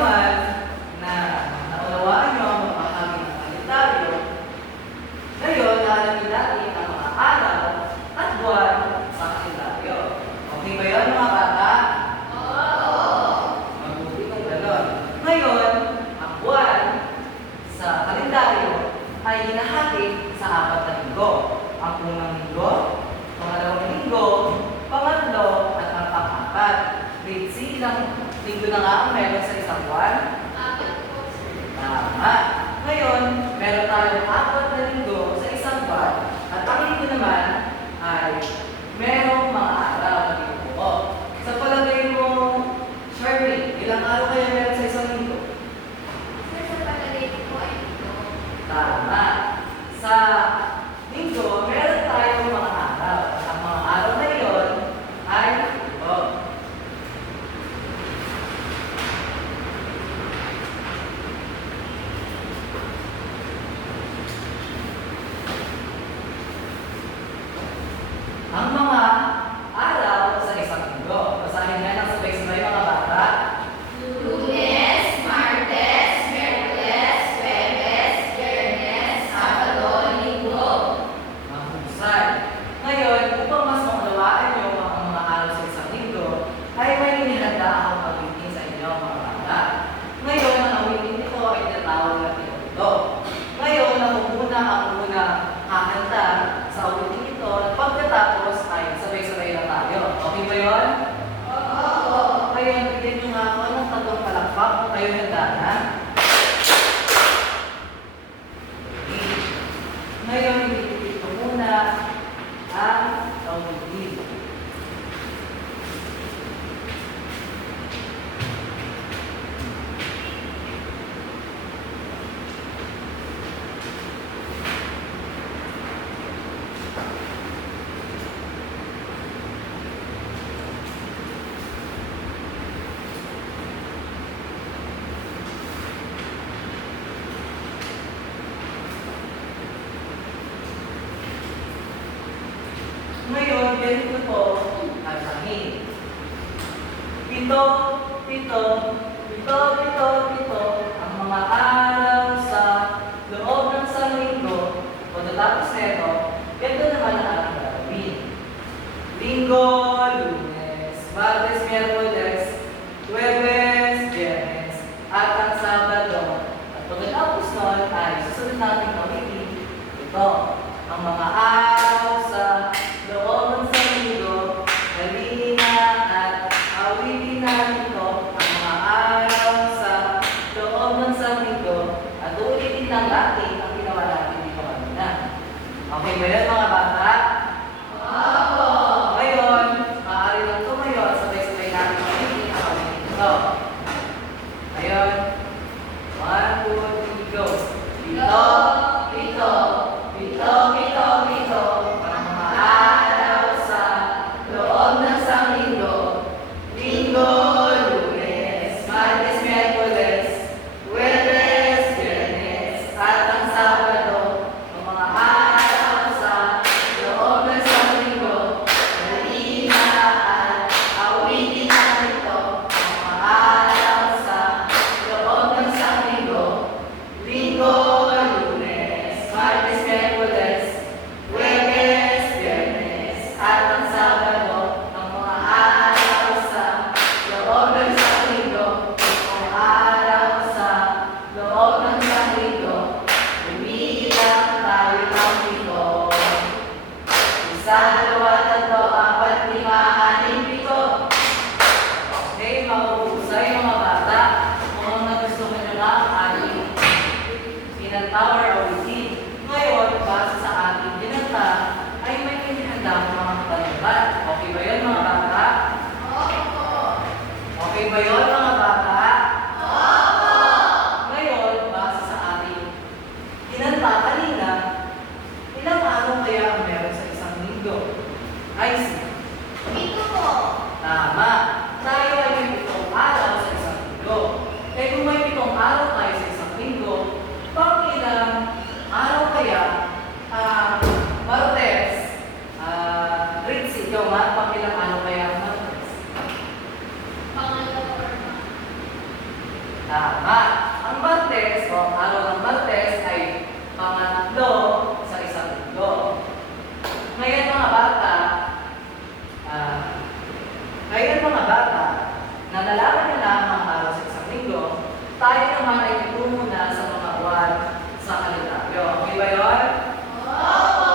naman na naunawaan nyo ang pagkakami ng kalendaryo, ngayon lalagay natin ang mga araw at buwan sa kalendaryo. Okay ba yun mga bata? Mabuti kung gano'n. Ngayon, ang buwan sa kalendaryo ay hinahati sa 4 na linggo. Ang unang linggo, pangalawang linggo, pangatlo, at ang pang-4. Grade C, ilang linggo na nga ang meron sa isang buwan? 4 po, sir. Tama. Ngayon, meron tayong 4 na linggo sa isang buwan. At ang linggo naman ay merong mga araw na linggo. Sa palagay mo, Sherry, ilang araw kaya meron sa isang linggo? Sir, sa palagay ko po ay ito. Tama. Sa linggo, meron tayong mga araw. At ang mga araw na iyon ay ito. Ang mga araw sa isang linggo. Basahin nga ng sabay-sabay mga bata. Lunes, Martes, Miyerkules, Huwebes, Biyernes, Sabado, Linggo. Mahusay. Ngayon, upang mas maunawaan nyo ang mga araw sa isang linggo, ay may inihanda akong awitin sa inyo mga bata. Ngayon, ang awitin nito ay tinatawag na pinuto. Ngayon, ako muna ang unang kakanta sa awitin ito at pagkatapos ay sabay-sabay na tayo. Okay ba yun? Oo. Ngayon, bigyan nyo nga ako ng 3 palakpak kung kayo handa na. Okay. Ngayon, ilipit ko muna ang awitin. Ngayon, ganito po ang sahin. 7, 7, 7, 7, 7 ang mga araw sa loob ng isang linggo. Pagkatapos nito, ito naman ang ating gagawin. Linggo, Lunes, Martes, Miyerkules, Huwebes, Biyernes, at ang Sabado. At pagkatapos nun ay susunod natin gawin ito. Ang mga araw sa loob ng isang linggo, halina at awitin natin ito. Ang mga araw sa loob ng isang linggo, at ulitin lang natin ang ginawa natin dito kanina. Okay ba yan mga bata? Opo. Ngayon, maaari lang tumayo at sabay-sabay natin awitin ang awitin ito. Ngayon, 1, 2, 3, go! Pito, pito, pito, pito, pito, ang mga araw sa loob ng isang linggo. Linggo, Lunes, Martes, Miyerkules, Huwebes, Biyernes, at ang Sabado. Ang mga araw sa loob ng isang linggo. Halina at awitin natin ito. Ang mga araw sa loob ng isang linggo. Linggo, Lunes, Martes, Miyerkules, Huwebes, Biyernes, at ang Sabado. Ang mga araw sa loob ng isang linggo. Ang araw sa loob ng isang linggo. Umiilang tayo ng pito. 1, 2, 3, 4, 5, 6, 7. Okay, mahusay mga bata. Kung nagustuhan nyo nga ang ating pinag-tower awitin. Ngayon, base sa ating binanta, ay may inihanda ang mga katanungan. Okay ba yun mga bata? Opo. Okay ba yun mga bata? Opo. Ngayon, base sa ating binanta kanina, ilang araw kaya ang meron sa isang linggo? Ay, Ito po. tama. Tayo ay may 7 araw sa isang linggo. Eh kung may 7 araw tayo sa isang linggo, pang ilang araw kaya, Martes, Ritzy, ikaw nga, pang ilang araw kaya ang Martes? Pangalawa or Tama. Ang Martes o araw ng Martes ay pangatlo sa isang linggo. Ngayon mga bata, na nalaman nyo na ang mga araw sa isang linggo, tayo naman ay tutungo na sa mga buwan sa kalendaryo. Okay ba yun? Opo.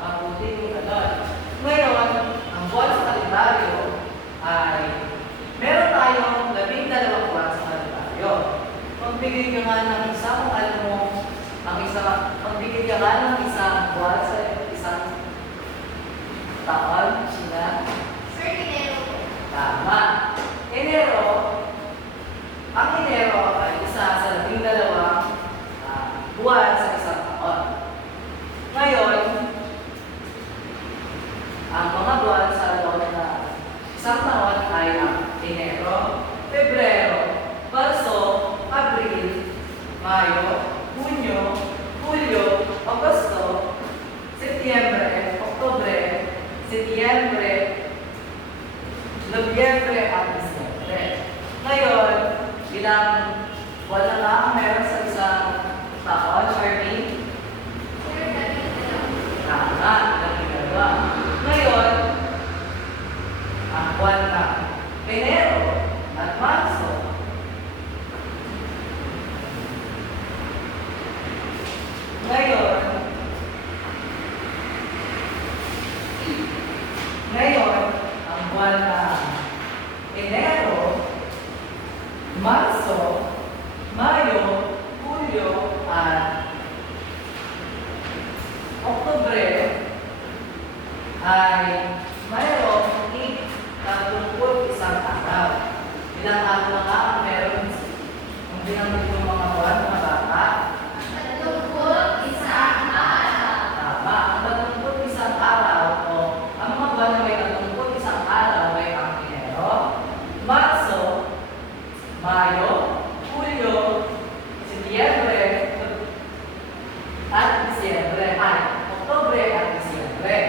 Mabuti yung ganon. Ngayon, ang buwan sa kalendaryo ay meron tayong 12 buwan sa kalendaryo. Magbigay ka nga ng isa kung alam mo magbigay ka nga ng isang buwan sa isang taon, Sheila. Sir, Enero po. Tama. Ang Enero ay isa sa 12 buwan sa isang taon. Ngayon, ang mga buwan sa loob na isang taon ay ang Enero, Pebrero, Marso, Abril, Mayo, Hunyo, Hulyo, Agosto, Setyembre, Oktubre, Nobyembre at Disyembre. Ngayon, ilang buwan na lang meron sa isang taon, Charmaine? Sir, Tama, ilang ginagawa. Ngayon, ang buwan na Enero at Marso. Ngayon, ang buwan na Enero, Marso, Mayo, Hulyo, at Oktubre ay mayroong 31 araw. Ilang araw na nga ang meron kung binanggit yung mga buwan, mga bata? 31 araw. Tama. Ang 31 araw o ang mga buwan na may 31 araw ay ang Enero, Marso, Mayo, Hulyo, Setyembre, at Disyembre. Oktubre at Disyembre.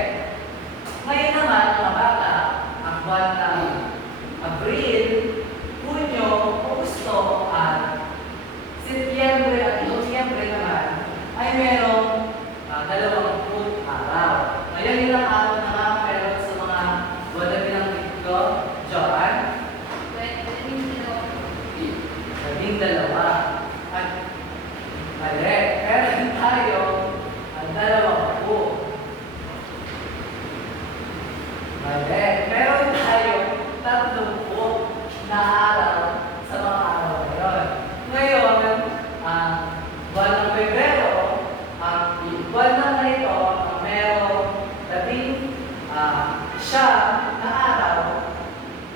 Ngayon naman, mga bata, ang buwan ng Abril, Hunyo, Agosto, at Setyembre at Nobyembre naman ay merong 20 araw. Ngayon, ilang araw na nga meron sa mga buwan na binanggit ko, Joanne? 12. At mali. Meron tayo ang 20. Mali. Meron tayo 30 na araw sa mga araw na yun. Ngayon, ang buwan ng Pebrero, ang buwan na ito, ang merong 19 na araw,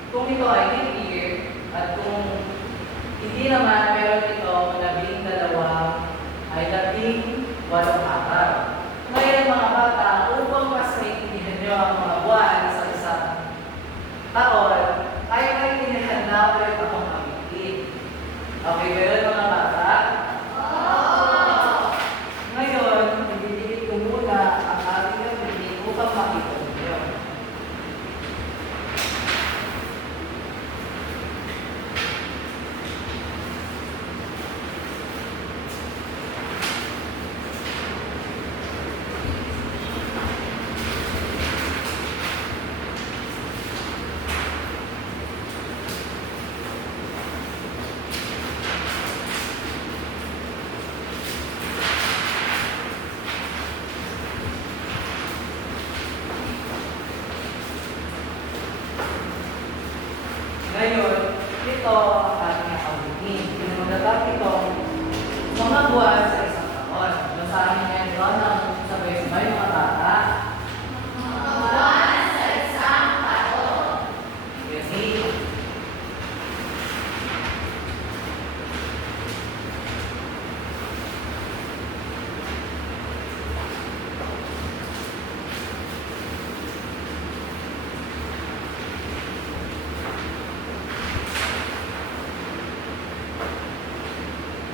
kung ito ay leap at kung hindi naman meron ito 12 ay 18 araw. Ngayon mga bata, upang mas maintindihan nyo ang mga buwan sa isang taon, ay maintindihan na ulit akong pamitin. Okay ba yun mga bata? Ngayon, ibibigay ko muna ang ating pamitin upang makita nyo. Ngayon, ito ang ating nakabutin. Pinagdagat itong mga buwan sa isang taon. Basahin niya yun ang sabay-sabay mga bata. Mga buwan sa isang taon. Kasi,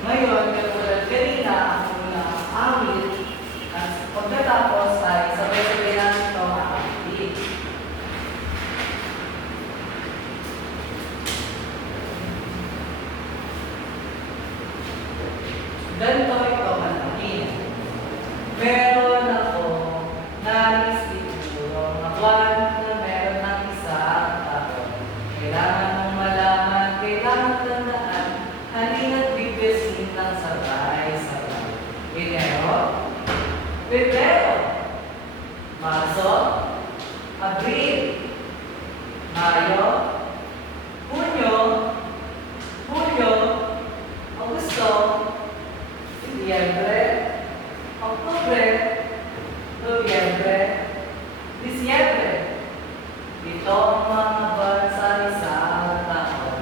ngayon, katulad kanina, Ganito ito manangin. Meron ako nais ituro na buwan na meron ng isang taon. Kailangan mong malaman, kailangan tandaan, halina't bigbesin ng sabay-sabay. Enero, Pebrero, Marso, Abril, Mayo, Hunyo, Hulyo, Agosto, Setyembre, Oktubre, Nobyembre, Disyembre. Ito ang mga buwan sa isang taon.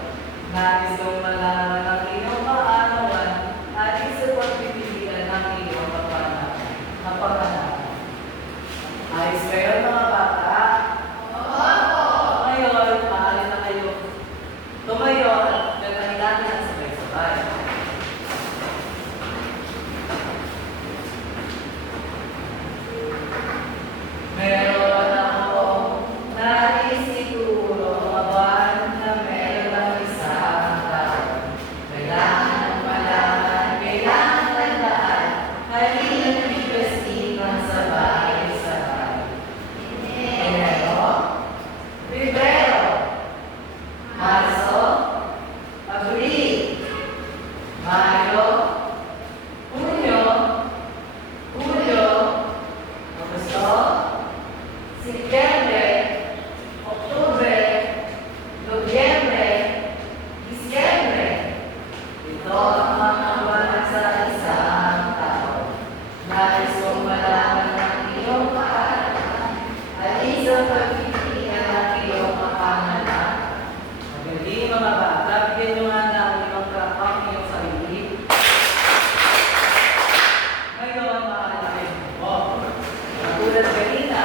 Nais kong malaman ang iyong kaarawan at isa pagpipilian ng iyong kapanganakan. Ayos kayo mga bata? Ngayon, maaari na kayo tumayo at gagawin natin ang sabay-sabay. Meron akong nais ituro mga buwan na meron ng isang taon. Kailangan mong malaman, kailangan tandaan, halina't bigbesin ng sabay-sabay. Enero, Pebrero, Marso, Abril, Mayo, Hunyo, Hulyo, Agosto, Setyembre, Oktubre, Nobyembre, Disyembre. Ito ang mga buwan sa isang taon. Nais kong malaman ang iyong kaarawan at isang pagpipilian ng iyong kapanganakan. Magaling mga bata, bigyan nyo nga ng ang iyong sarili. Ngayon, makalaki mo. Katulad kanina,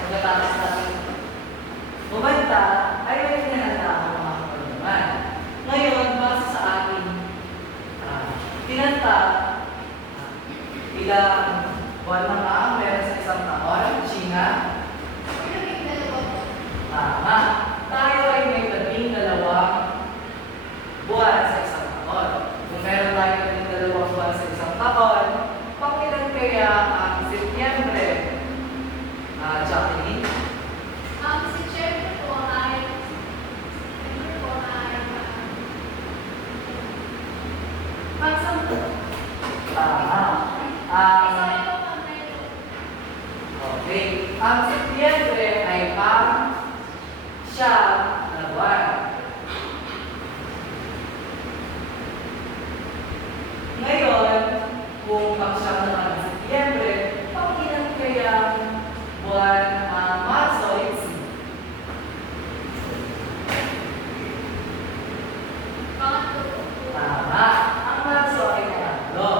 pagkatapos natin kumanta, ay may pinahanda ang mga kapalaman. Ngayon, base sa ating pinanta, ilang buwan na nga ang meron sa isang taon, Gina? Tama. Tayo ay may 12 buwan sa isang taon. Kung meron tayo 12 buwan sa isang taon, pakilan kaya ang Setyembre? Jacqueline? Ang si Siyempre po ay pagsampu. Tama. Isa ito pang meron. Okay. Ang Setyembre ay pang siyam na buwan. Ngayon, kung pang siyam na buwan ng Setyembre, pakilan kaya buwan ang Marso? Pangatlo. Tama. Ang Marso ay pangatlo.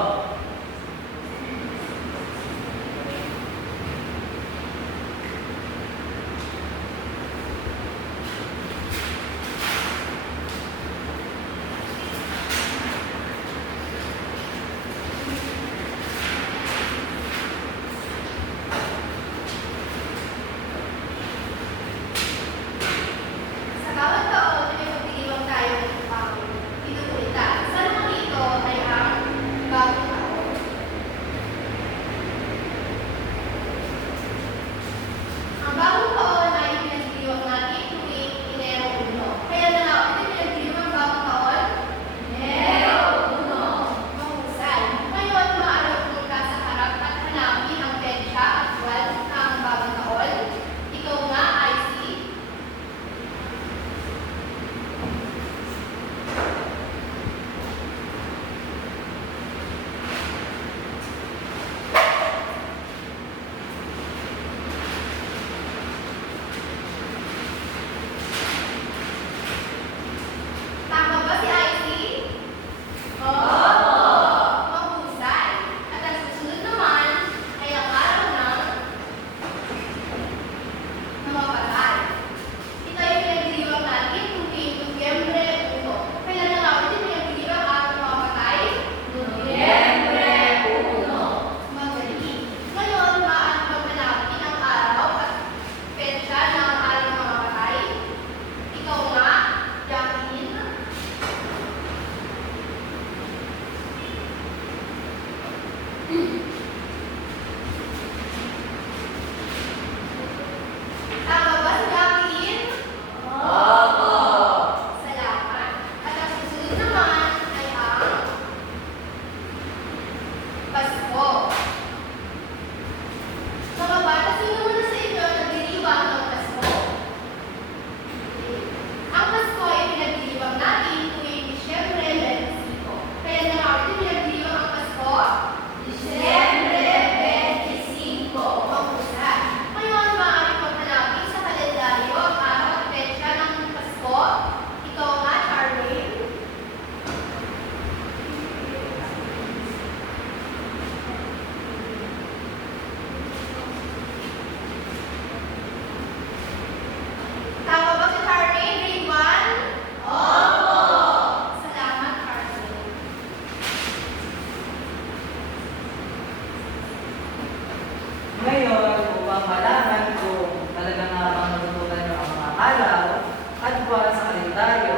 advance sa kalendaryo,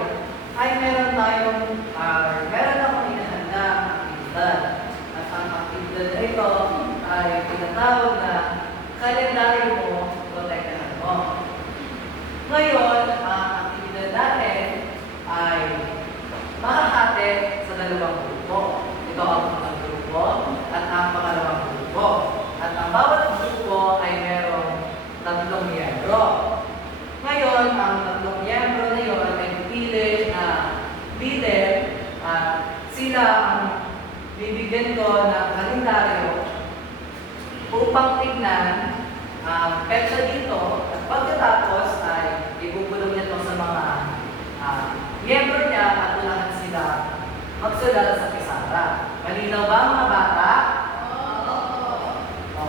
ay meron akong inahandang aktibidad. At ang aktibidad na ito ay tinatawag na kalendaryo mo, protektahan mo. Ngayon, ang aktibidad natin ay makahati sa dalawang grupo. Ito ang unang grupo at ang pangalawang grupo. At ang bawat grupo ay merong 3 miyembro. Ngayon, ang 3 miyembro na yun ay pipili na leader at sila ang bibigyan ko ng kalendaryo upang tignan ang petsa dito at pagkatapos ay ibubulong niya ito sa mga miyembro niya at unahan sila magsulat sa pisara. Malinaw ba mga bata?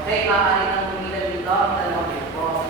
Okay, maaari nang tumila dito ang dalawang grupo.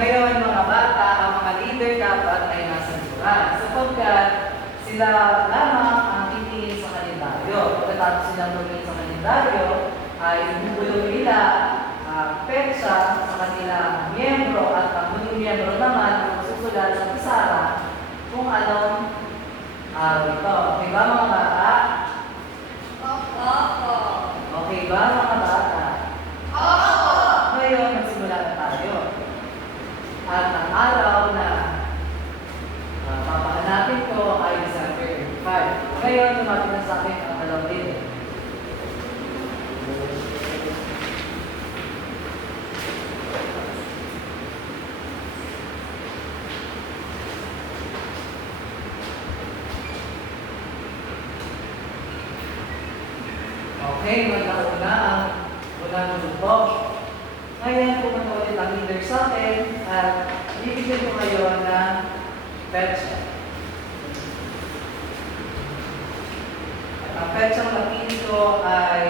Ngayon, mga bata, ang mga leader dapat ay nasa likuran sapagkat sila lamang ang titingin sa kalendaryo. Pagkatapos silang tumingin sa kalendaryo, ay ibubulong nila petsa sa kanilang miyembro at ang muling miyembro naman ang susulat sa pisara kung anong araw ito. Okay ba mga bata? Okay ba mga bata? Ngayon, magsimula na tayo. At ang araw na papahanapin ko ay December 5. Ngayon, lumapit na sa akin ang dalawang leader. Okay, magkauna ang unang grupo. Ngayon, pumunta ulit ang leader sa akin at bibigyan ko kayo ng petsa. At ang petsang napili ko ay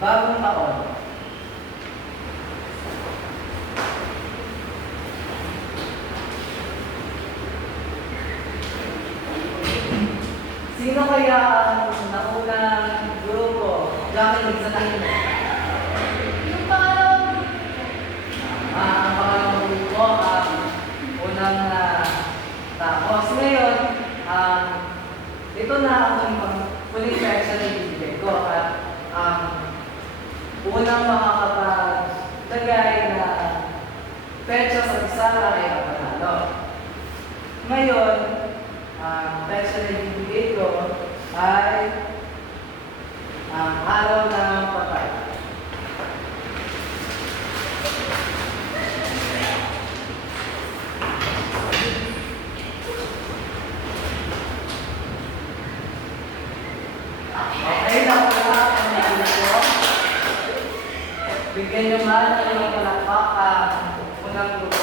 bagong taon. Sino kaya ang naunang grupo? Gamit sa kanila. Yung pangalawang Ang pangalawang grupo ang unang tapos. Ngayon, ito na ang huling petsa na ibibigay ko. At ang unang makakapaglagay na petsa sa pisara ay ang panalo. Ngayon, ang petsa na ibibigay ko ay ang araw ng patay. Okay, nakuha ang grupo. Bigyan nyo man ng palakpak ang unang grupo.